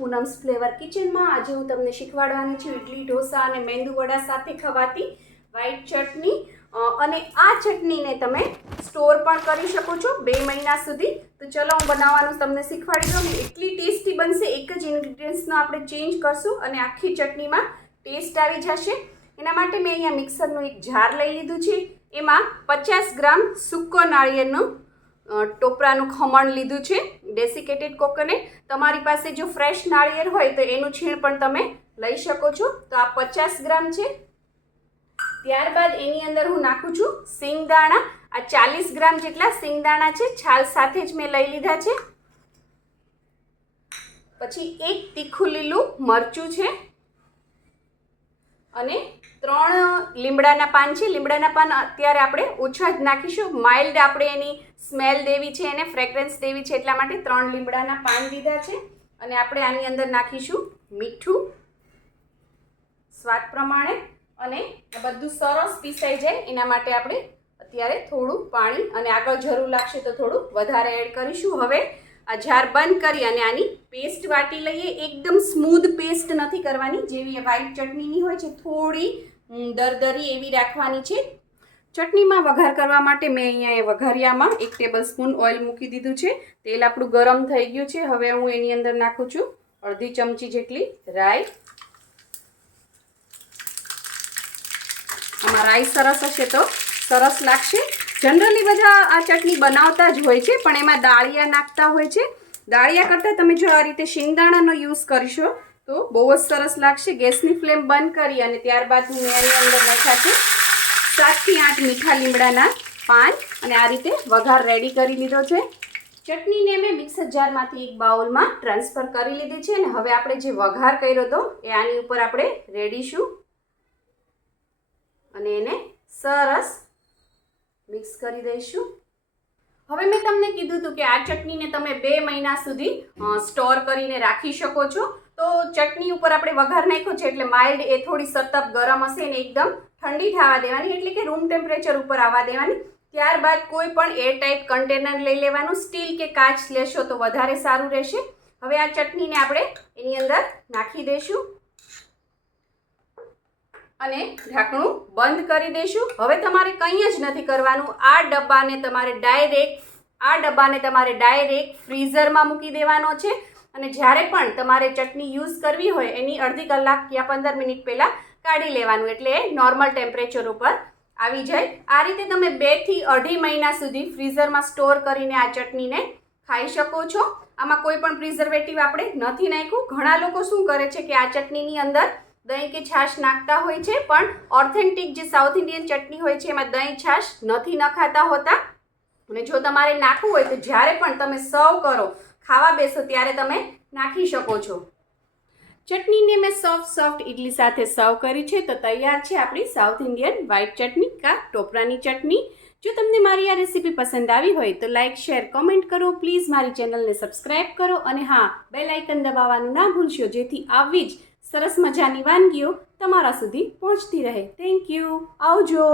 Poonam's flavour કિચનમાં। આજે હું તમને શીખવાડવાની છું ઇડલી ઢોસા અને મેંદુ વડા સાથે ખવાતી વ્હાઈટ ચટણી। અને આ ચટણીને તમે સ્ટોર પણ કરી શકો છો 2 મહિના સુધી। તો ચલો હું બનાવવાનું તમને શીખવાડી દઉં। એટલી ટેસ્ટી બનશે, એક જ ઇન્ગ્રેડિયન્ટ્સનો આપણે ચેન્જ કરશું અને આખી ચટણીમાં ટેસ્ટ આવી જશે। એના માટે મેં અહીંયા મિક્સરનું એક જાર લઈ લીધું છે। એમાં 50 ગ્રામ સૂકો નાળિયેરનું ટોપરાનું ખમણ લીધું છે, ડેસિકેટેડ કોકોનટ। તમારી પાસે જો ફ્રેશ નાળિયેર હોય તો એનું છીણ પણ તમે લઈ શકો છો। તો આ 50 ગ્રામ છે। ત્યારબાદ એની અંદર હું નાખું છું સિંગદાણા। આ 40 ગ્રામ જેટલા સિંગદાણા છે, છાલ સાથે જ મેં લઈ લીધા છે। પછી એક તીખું લીલું મરચું છે અને 3 લીમડાના પાન છે। લીમડાના પાન અત્યારે આપણે ઓછા જ નાખીશું, માઇલ્ડ આપણે એની સ્મેલ દેવી છે, એને ફ્રેગ્રન્સ દેવી છે, એટલા માટે 3 લીમડાના પાન લીધા છે। અને આપણે આની અંદર નાખીશું મીઠું સ્વાદ પ્રમાણે અને આ બધું સરસ પીસાઈ જાય એના માટે આપણે અત્યારે થોડું પાણી અને આગળ જરૂર લાગશે તો થોડું વધારે એડ કરીશું। હવે આ જાર બંધ કરી અને આની પેસ્ટ વાટી લઈએ। એકદમ સ્મૂધ પેસ્ટ નથી કરવાની, જેવી વ્હાઈટ ચટણીની હોય છે, થોડી દરદરી એવી રાખવાની છે। ચટણીમાં વઘાર કરવા માટે મેં અહીંયા વઘારિયામાં 1 ટેબલ સ્પૂન ઓઇલ મૂકી દીધું છે। તેલ આપણું ગરમ થઈ ગયું છે। હવે હું એની અંદર નાખું છું અડધી ચમચી જેટલી રાઈ। આમાં રાઈ સરસ હશે તો સરસ લાગશે। જનરલી બધા આ ચટણી બનાવતા જ હોય છે, પણ એમાં દાળિયા નાખતા હોય છે। દાળિયા કરતાં તમે જો આ રીતે શિંગદાણાનો યુઝ કરશો તો બહુ જ સરસ લાગશે। ગેસની ફ્લેમ બંધ કરી અને ત્યારબાદ હું એની અંદર નાખ્યા છે 7 થી 8 મીઠા લીમડાના પાન અને આ રીતે વઘાર રેડી કરી લીધો છે। ચટણીને મેં મિક્સર જારમાંથી એક બાઉલમાં ટ્રાન્સફર કરી લીધી છે અને હવે આપણે જે વઘાર કર્યો હતો એ આની ઉપર આપણે રેડીશું અને એને સરસ મિક્સ કરી દઈશું। હવે મેં તમને કીધું હતું કે આ ચટણીને તમે 2 મહિના સુધી સ્ટોર કરીને રાખી શકો છો। તો ચટણી ઉપર આપણે વઘાર નાખ્યો છે એટલે માઇલ્ડ એ થોડી સતત ગરમ હશે અને એકદમ ઠંડી થવા દેવાની, એટલે કે રૂમ ટેમ્પરેચર ઉપર આવવા દેવાની। ત્યારબાદ કોઈ પણ એરટાઇટ કન્ટેનર લઈ લેવાનું, સ્ટીલ કે કાચ લેશો તો વધારે સારું રહેશે। હવે આ ચટણીને આપણે એની અંદર નાખી દઈશું અને ઢાંકણું બંધ કરી દઈશું। હવે તમારે કંઈ જ નથી કરવાનું, આ ડબ્બાને તમારે ડાયરેક્ટ ફ્રીઝરમાં મૂકી દેવાનો છે અને જ્યારે પણ તમારે ચટણી યુઝ કરવી હોય એની અડધી કલાક યા 15 મિનિટ પહેલાં કાઢી લેવાનું, એટલે નોર્મલ ટેમ્પરેચર ઉપર આવી જાય। આ રીતે તમે 2 થી 2.5 મહિના સુધી ફ્રીઝરમાં સ્ટોર કરીને આ ચટણીને ખાઈ શકો છો। આમાં કોઈ પણ પ્રિઝર્વેટિવ આપણે નથી નાખ્યું। ઘણા લોકો શું કરે છે કે આ ચટણીની અંદર દહીં કે છાશ નાખતા હોય છે, પણ ઓથેન્ટિક જે સાઉથ ઇન્ડિયન ચટણી હોય છે એમાં દહીં છાશ નથી નખાતા હોતા। અને જો તમારે નાખવું હોય તો જ્યારે પણ તમે સર્વ કરો, ખાવા બેસો ત્યારે તમે નાખી શકો છો। ચટણીને મેં સોફ્ટ ઇડલી સાથે સર્વ કરી છે તો તૈયાર છે આપણી સાઉથ ઇન્ડિયન વ્હાઈટ ચટણી કા ટોપરાની ચટણી। જો તમને મારી આ રેસીપી પસંદ આવી હોય તો લાઇક, શેર, કોમેન્ટ કરો। પ્લીઝ મારી ચેનલને સબસ્ક્રાઈબ કરો અને હા, બેલ આઇકન દબાવવાનું ના ભૂલશો, જેથી આવી જ સરસ મજાની વાનગીઓ તમારા સુધી પહોંચતી રહે। થેન્ક યુ, આવજો।